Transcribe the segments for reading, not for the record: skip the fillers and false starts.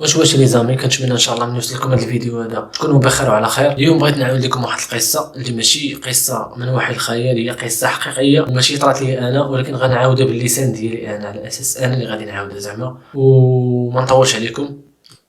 واش لي زامي، كنتمنى ان شاء الله من يوصل لكم هذا الفيديو هذا تكونوا بخير وعلى خير. اليوم بغيت نعاود لكم واحد القصه اللي ماشي قصه من وحي الخيال، هي قصه حقيقيه وماشي طرات لي انا، ولكن غنعاودها باللسان ديالي انا، على اساس انا اللي غادي نعاودها زعما وما نطولش عليكم.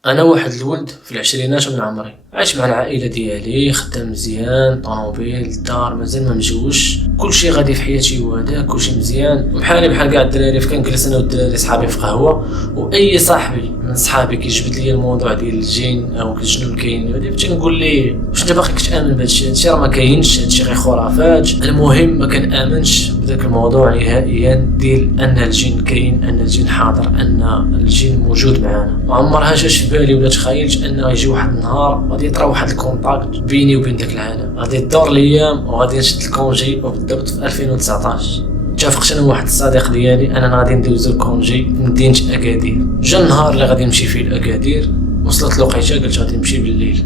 انا واحد الولد في العشرينات من عمري، عايش مع العائله ديالي، خدام مزيان، طوموبيل، الدار، مازال ما مجوش، كلشي غادي في حياتي هو هذا، كلشي مزيان وبحالي بحال كاع الدراري. كنجلس انا والدراري صحابي في قهوه، واي صاحبي من صحابي كيجبد لي الموضوع ديال الجين او شنو الكاين هادي، تنقول ليه واش انت باقي كتامن بهادشي؟ هادشي راه ما كاينش، هادشي غير خرافات. المهم ما كنامنش بداك الموضوع نهائيا ديال ان الجين كاين، ان الجين حاضر، ان الجين موجود معنا. ما عمرها جاش في بالي ولا تخيلت ان غيجي واحد النهار غادي يطرا واحد الكونتاكت بيني وبين داك العالم، غادي تدور الايام وغادي نشد الكونجي. وبالضبط في 2019 اتفقت انا وواحد الصديق ديالي اننا غادي ندوزو الكونجي لمدينه اكادير. جا النهار اللي غادي نمشي فيه لاكادير، وصلت الوقيته قلت غادي نمشي بالليل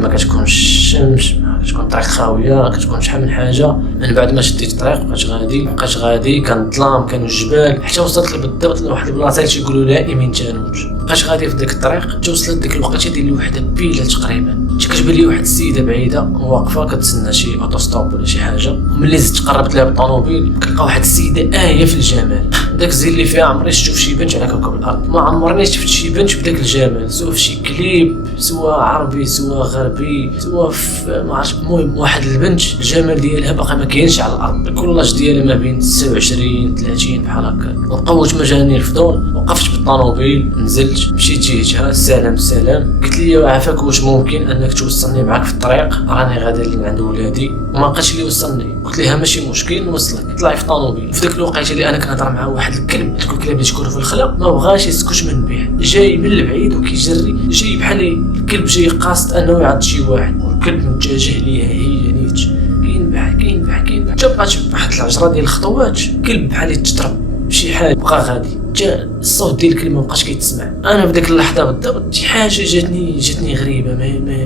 ما كتكونش الشمس، ما كتكون الطريق خاويه، ما كتكون شحال من حاجه. من بعد ما شديت الطريق بقيت غادي كان الظلام، كانوا الجبال، حتى وصلت بالضبط لواحد البلاصه اللي تيقولوا لها ايمين تانوت. بقيت غادي في داك الطريق، توصلت ديك الوقيته ديال الوحده بيله تقريبا، كتبان لي واحد السيده بعيده واقفه كتسنى شي اوتوستوب ولا شي حاجه. وملي زدت قربت لها بالطوموبيل كنلقى واحد السيده في الجمال، داك الزين اللي فيها عمري شفتو في شي بنت على كوكب الارض. ما عمرني شفت شي بنت بداك الجمال، سواء في شي كليب، سواء عربي، سواء غربي، سواء في ما عرفت. المهم واحد البنت الجمال ديالها باقي ما كاينش على الارض، الكولاج ديالها ما بين 27 30 بحال هكا. وقوت ما جاني الفضول، وقفت بالطوموبيل، نزلت مشيت جهتها، السلام قلت لي عافاك واش ممكن انك توصلني معاك في الطريق، راني غادي اللي عند ولادي وما بقاش اللي يوصلني. قلت لها ماشي مشكل نوصلك، طلعي في الطوموبيل. في داك الوقيته اللي انا كنهضر مع واحد الكلب، داك الكلاب اللي تكونوا في الخلا ما بغاش يسكت من بعيد، جاي من البعيد وكيجري، جاي بحال الكلب جاي قاصد انه يعض شي واحد، والكلب متجه ليها هي نيت، كاين بحال حتى بقات واحد العشره ديال الخطوات، كلب بحال يتضرب شي حاجه بقى غادي، جا الصوت ديال الكلمه مابقاش كيتسمع. انا في ديك اللحظه بالضبط شي حاجه جاتني غريبه،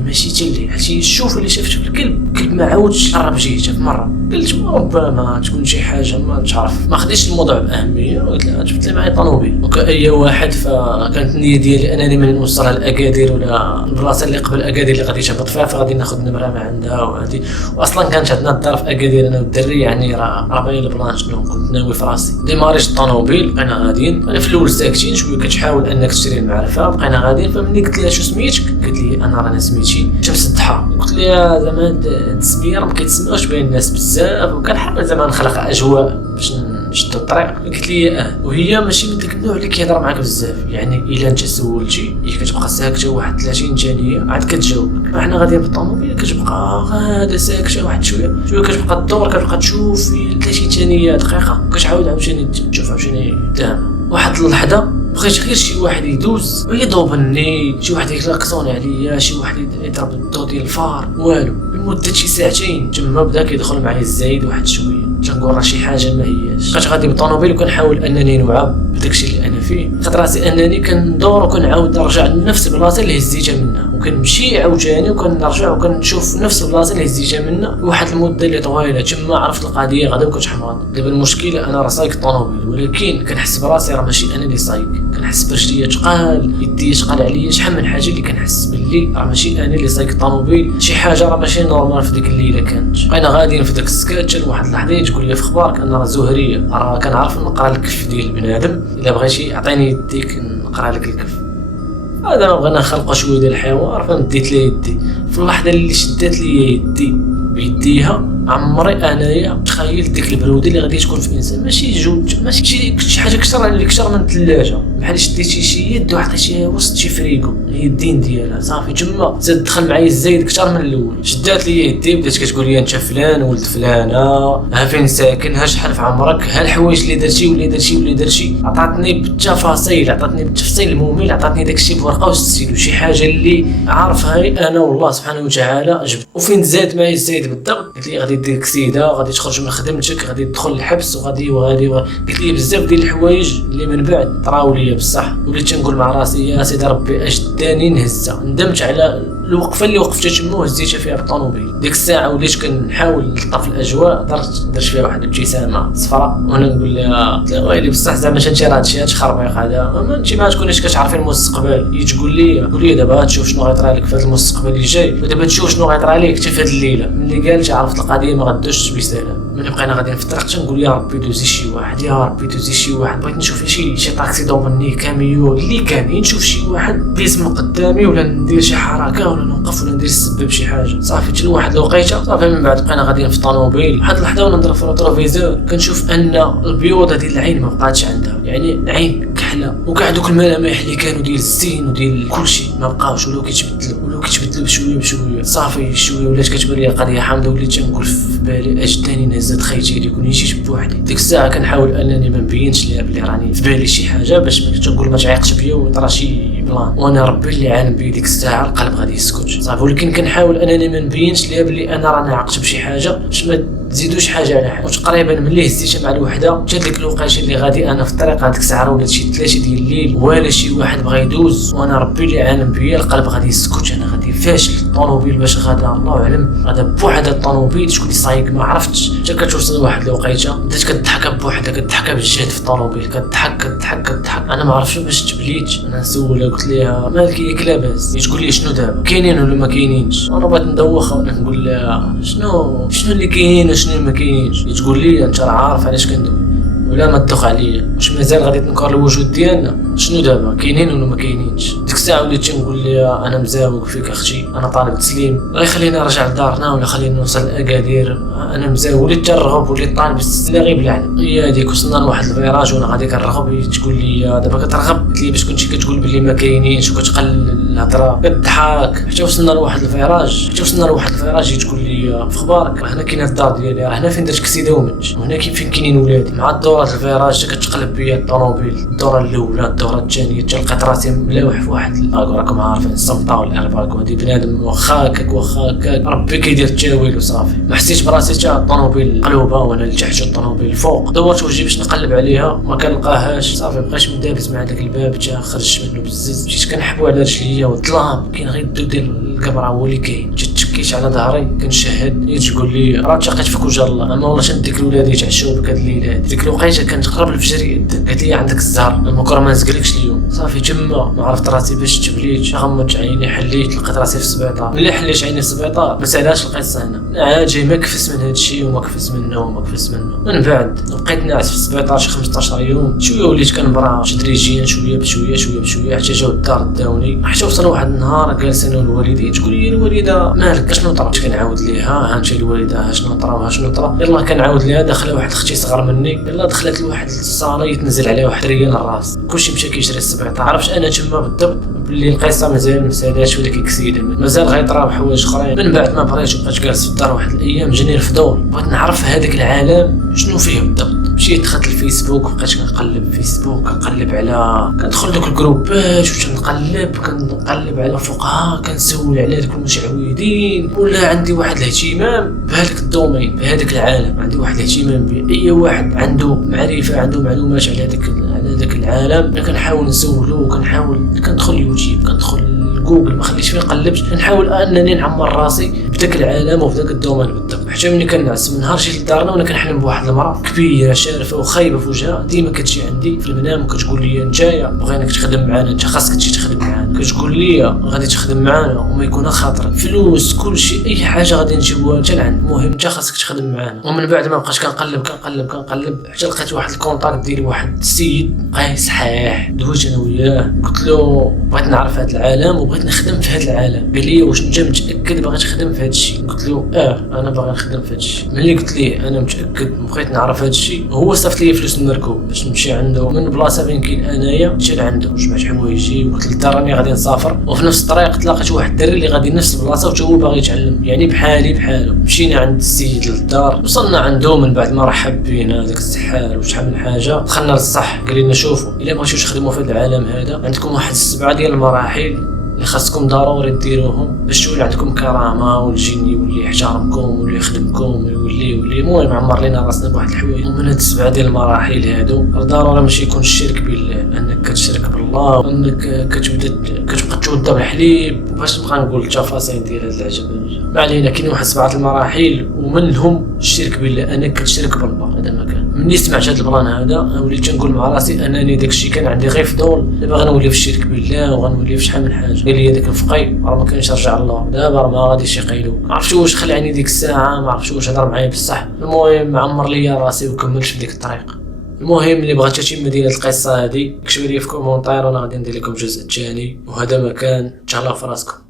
ماشي تلي حتى الشوف اللي شفت في الكلب ما عاودش قرب جيته في مره. قلت ربما تكون شي حاجه ما نعرف، ما خديتش الموضوع باهميه، وقلت لها جبت لي معايا طوموبيل وكاي واحد. فكانت النيه ديالي انني من نوصلها لاكادير ولا البلاصه اللي قبل اكادير اللي غادي تهبط فيها، فغادي ناخذ نمره ما عندها وهادي. واصلا كانت عندنا الدار في اكادير انا والدري، يعني راه باين البلان شنو كنت ناوي في راسي. ديماريت الطوموبيل، بقينا غاديين. انا في الاول ساكتين شويه، كتحاول انك تشري المعرفه، بقينا غاديين. فملي قلت لها شو سميتك، قالت لي انا راني سميتي شمس الضحى. قلت لها زعما التسميه راه ما كيتسمعوش بين الناس بزاف، وكنحاول زعما نخلق اجواء باش نشدو الطريق. قلت لي وهي ماشي من داك النوع اللي كيهضر معاك بزاف، يعني الا انت سولتي هي كتبقى ساكته واحد 30 ثانيه عاد كتجاوبك. حنا غاديين بالطوموبيل كتبقى غاده ساكته واحد شويه كتبقى تدور، كتبقى تشوف في 30 ثانيه دقيقه، كتعاود عاوتاني تشوف عاوتاني قدام. واحد اللحظه بغيت غير شي واحد يدوز ويضربني، شي واحد يكلاكسوني عليا، شي واحد يضرب الضو ديال الفار، والو. لمده شي ساعتين تما بدا كيدخل معايا الزايد واحد شويه، تنقول راه شي حاجه ما هياش. بقيت غادي بالطوموبيل وكنحاول انني نوعى بداكشي اللي انا فيه، خاطر راسي انني كندور وكنعاود نرجع لنفس البلاصه اللي هزيتها منها، وكنمشي عاوتاني وكنرجع وكنشوف نفس البلاصه اللي هزيتها منها واحد المده اللي طويله. تما عرفت القضيه غدا وكتحمض. دابا المشكل انا راه سايق الطوموبيل، ولكن كنحس براسي راه ماشي انا اللي سايق، كنحس برجليا تقال، يدي تقال عليا، شحال من حاجه اللي كنحس باللي راه ماشي انا اللي سايق الطوموبيل، شي حاجه راه ماشي نورمال في ديك الليله كانت. بقينا غاديين في داك السكات حتى لواحد اللحظه تقول لي في اخبارك انا راه زهريه، راه كنعرف نقرا الكف ديال البنادم، الا بغيتي عطيني يديك نقرا لك الكف. هذا ما بغينا نخلقوا شويه ديال الحوار، فمديت ليه يدي. في اللحظه اللي شدات لي يدي بيديها، عمري انايا تخيلت ديك البروده اللي غادي تكون في انسان، ماشي جوج، ماشي شي حاجه كثر من الثلاجه، بحال شديتي شي يد وحطيتيها وسط شي فريكو، اليدين ديالها صافي. تما زاد دخل معايا الزايد كثر من الاول. شدات لي يدي بدات كتقول لي انت فلان ولد فلانه، ها فين ساكن، ها شحال في عمرك، ها الحوايج اللي درتي. عطاتني بالتفاصيل الممل، عطاتني داكشي بورقه وستيلو، شي حاجه اللي عارفها انا والله سبحانه وتعالى جبت. وفين زاد معايا الزايد بالضبط، قلت لي غادي ديك سيده غادي تخرج من خدمتك، غادي تدخل الحبس، وغادي قلت لي بزاف ديال الحوايج اللي من بعد طراو ليا بصح. وليت تنقول مع راسي يا سيدي ربي اش داني نهزها. ندمت على الوقفه اللي وقفت تما وهزيتها فيها بالطوموبيل. ديك الساعه وليت كنحاول نلطف الاجواء، درت فيها واحد الابتسامه صفراء وانا نقول لها ويلي بصح زعما انت راه هادشي خربيق هذا، ما انت ما تكونيش كتعرفي المستقبل. هي تقول لي دابا تشوف شنو غيطرى لك في هذا المستقبل اللي جاي، ودابا تشوف شنو غيطرى لك حتى في هذه الليله. ملي قالت عرفت القضيه ما غدوش بسلام. ملي بقينا غاديين في الطريق تنقول يا ربي دوزي شي واحد، يا ربي دوزي شي واحد. بغيت نشوف شي طاكسي دوبني كاميو اللي كان نشوف شي واحد بيزم قدامي، ولا ندير شي حركه، ولا نوقف، ولا ندير السبب شي حاجه. صافي حتى لواحد الوقيته صافي من بعد بقينا غاديين في الطوموبيل. واحد اللحظه وانا نضرب في الروتروفيزور كنشوف ان البيوضه ديال العين ما بقاتش عندها، يعني عين كحله، وكاع دوك الملامح اللي كانوا ديال الزين وديال كلشي ما بقاوش، ولاو كيتبدلوا بشويه بشويه. صافي شويه ولات كتبان لي القضيه حامضه، وليت تنقول في بالي اجداني نهزت خيتي لي كوني جيت بوحدي. ديك الساعه كنحاول انني ما نبينش ليها بلي راني في بالي شي حاجه، باش ما تنقول ما تعيقش بيا ويطرا شي بلان، وانا ربي اللي عالم بي. ديك الساعه القلب غادي يسكت صافي، ولكن كنحاول انني ما نبينش ليها بلي انا راني عاقت بشي حاجه باش ما تزيدوش حاجه على حاجه. وتقريبا ملي هزيتها مع الوحده جات ديك الوقيته اللي غادي انا في الطريق. هذيك الساعه ولات شي 3 ديال الليل، ولا شي واحد بغى يدوز، وانا ربي اللي عالم بيا القلب غادي يسكت. انا غادي فاشل الطوموبيل باش غادا الله اعلم غادا بوحدها الطوموبيل شكون اللي صايق ما عرفتش. حتى كتوصل لواحد الوقيته بدات كتضحك بوحدها، كتضحك بالجهد في الطوموبيل، كتضحك. انا ما عرفتش باش تبليت. انا نسولها قلت لها مالك ياك لاباس؟ تقول لي شنو دابا كاينين ولا ما كاينينش؟ انا بغيت ندوخها وانا نقول لها شنو اللي كاين وشنو ما كاينينش. تقول لي انت راه عارف علاش كندوي ولا ما تدوخ عليا؟ واش مازال غادي تنكر الوجود ديالنا؟ شنو دابا كاينين ولا ما كاينينش؟ ديك الساعه وليت تنقول لها انا مزاوق فيك اختي، انا طالب تسليم، غير خليني نرجع لدارنا ولا خليني نوصل لاكادير، انا مزاوق. وليت تنرغب وليت طالب لا غير بلعنا. هي هذيك وصلنا لواحد الفيراج وانا غادي كنرغب، تقول لي دابا كترغب. قلت لي باش كنتي كتقول بلي ما كاينينش وكتقلل الهضره كتضحك. حتى وصلنا لواحد الفيراج تقول لي في اخبارك هنا كاين الدار ديالي، راه هنا فين درت كسيده ومنج، وهنا فين كاينين ولادي. مع الدورات الفيراج كتقلب بيا الطوموبيل، الدوره الاولى الدوره الثانيه تلقيت راسي ملاوح في واحد راكم عارفين الصمطه والارباك، ودي بنادم واخا هكاك ربي كيدير التاويل وصافي. ما حسيتش براسي حتى الطوموبيل قلوبه وانا لتحت الطوموبيل فوق. دورت وجهي باش نقلب عليها ما كنلقاهاش. صافي بقيت مدابز مع داك الباب حتى خرجت منه بزز. مشيت كنحبو على رجليا والظلام كاين غير الدو ديال القبره هو اللي كاين. تكيت على ظهري كنشهد. هي تقول لي راه تلقيت فيك وجه الله، اما والله شنديك الولاد يتعشاو بك هاد الليله. ديك الوقيته كانت قرب الفجر يأذن. قالت لي عندك الزهر المكره ما نزقلكش اليوم. صافي تما ما عرفت راسي باش تبليت، غمضت عيني حليت لقيت راسي في السبيطار. ملي حليت عيني في السبيطار ما سالاش القصه هنا، عاد جاي ما كفس من هادشي وما كفس منه. من بعد بقيت ناعس في السبيطار شي 15 يوم. شويه وليت كنبرا تدريجيا شويه بشويه حتى جاو الدار داوني. حتى وصل واحد النهار جالس انا والوالدين تقول لي الوالده مالك شنو طرا؟ كنعاود ليها ها انت الوالده شنو طرا يلا كنعاود ليها. داخله واحد اختي صغر مني، يلا دخلت لواحد الصاله يتنزل عليها واحد ريال الراس. كلشي مشى كيشري السبيطار. عرفتش انا تما بالضبط باللي القصه مازال مسالاتش ولا كيكسيد مازال غيطراو بحوايج اخرين. من بعد ما بغيتش بقيت جالس في الدار واحد الايام جاني الفضول، بغيت نعرف هذاك العالم شنو فيه بالضبط. مشيت دخلت الفيسبوك بقيت كنقلب فيسبوك، كنقلب على كندخل دوك الجروبات كنقلب على فقهاء، كنسول على دوك المتعودين. ولا عندي واحد الاهتمام بهذاك الدومين بهذاك العالم، عندي واحد الاهتمام باي واحد عنده معرفه عنده معلومات على هذاك العالم. كنحاول نسولو كندخل يوتيوب كندخل جوجل ما خليش فيه قلبت، كنحاول انني نعمر راسي بداك العالم وبداك الدومين بالضبط. حتى ملي كنعس من نهار جيت لدارنا وانا كنحلم بواحد المراه كبيره شارفه وخايبه في وجهها. ديما كتجي عندي في المنام وكتقول لي نتايا بغيناك تخدم معنا، انت خاصك تجي تخدم معنا. كتقول لي غادي تخدم معنا وما يكون خاطرك فلوس كلشي اي حاجه غادي نجيبوها انت لعند، المهم انت خاصك تخدم معنا. ومن بعد ما بقاش كنقلب حتى لقيت واحد الكونتاكت ديال واحد السيد قايس صحيح. دويت انا وياه قلت له بغيت نعرف هذا العالم وبغيت نخدم في هذا العالم. قال لي واش انت متاكد باغي تخدم في هذا الشيء؟ قلت له انا باغي نخدم في هذا الشيء. ملي قلت ليه انا متاكد بغيت نعرف هذا الشيء، هو صافت لي فلوس المركوب باش نمشي عنده من بلاصه فين كاين انايا مشيت عنده جمعت حوايجي وقلت للدار راني غادي نسافر. وفي نفس الطريق تلاقيت واحد الدري اللي غادي نفس البلاصه وتا هو باغي يتعلم يعني بحاله. مشينا عند السيد للدار، وصلنا عنده من بعد ما رحب بينا داك السحار وشحال من حاجه. دخلنا للصح قال لنا شوفوا الا بغيتو تخدموا في هذا العالم هذا عندكم واحد 7 ديال المراحل اللي خاصكم ضروري ديروهم باش تولي عندكم كرامه، والجن يولي يحترمكم ويولي يخدمكم ويولي المهم عمر لينا راسنا بواحد الحوايج. ومن هاد 7 ديال المراحل هادو ضروري ماشي يكون الشرك بالله، انك كتشرك بالله، انك كتبقى تودى بالحليب، باش نبقى نقول التفاصيل ديال هاد العجب. ما علينا، كاين واحد 7 المراحل ومنهم الشرك بالله، انك كتشرك بالله. هذا ما كان مني سمعت هاد البلان هذا وليت تنقول مع راسي انني داكشي كان عندي غير فضول، دابا غنولي في الشرك بالله وغنولي في شحال من حاجه. قال لي داك الفقي راه ما كاينش رجع الله، دابا راه ما غاديش يقيلو. ما عرفتش واش خلعني ديك الساعه، ما عرفتش واش هضر معايا بصح. المهم عمر ليا راسي وكملت في ديك الطريق. المهم اللي بغات تتم ديال القصه هذه كتبوا لي في كومونتير وانا غادي ندير لكم الجزء الثاني. وهذا ما كان، تهلاو في راسكم.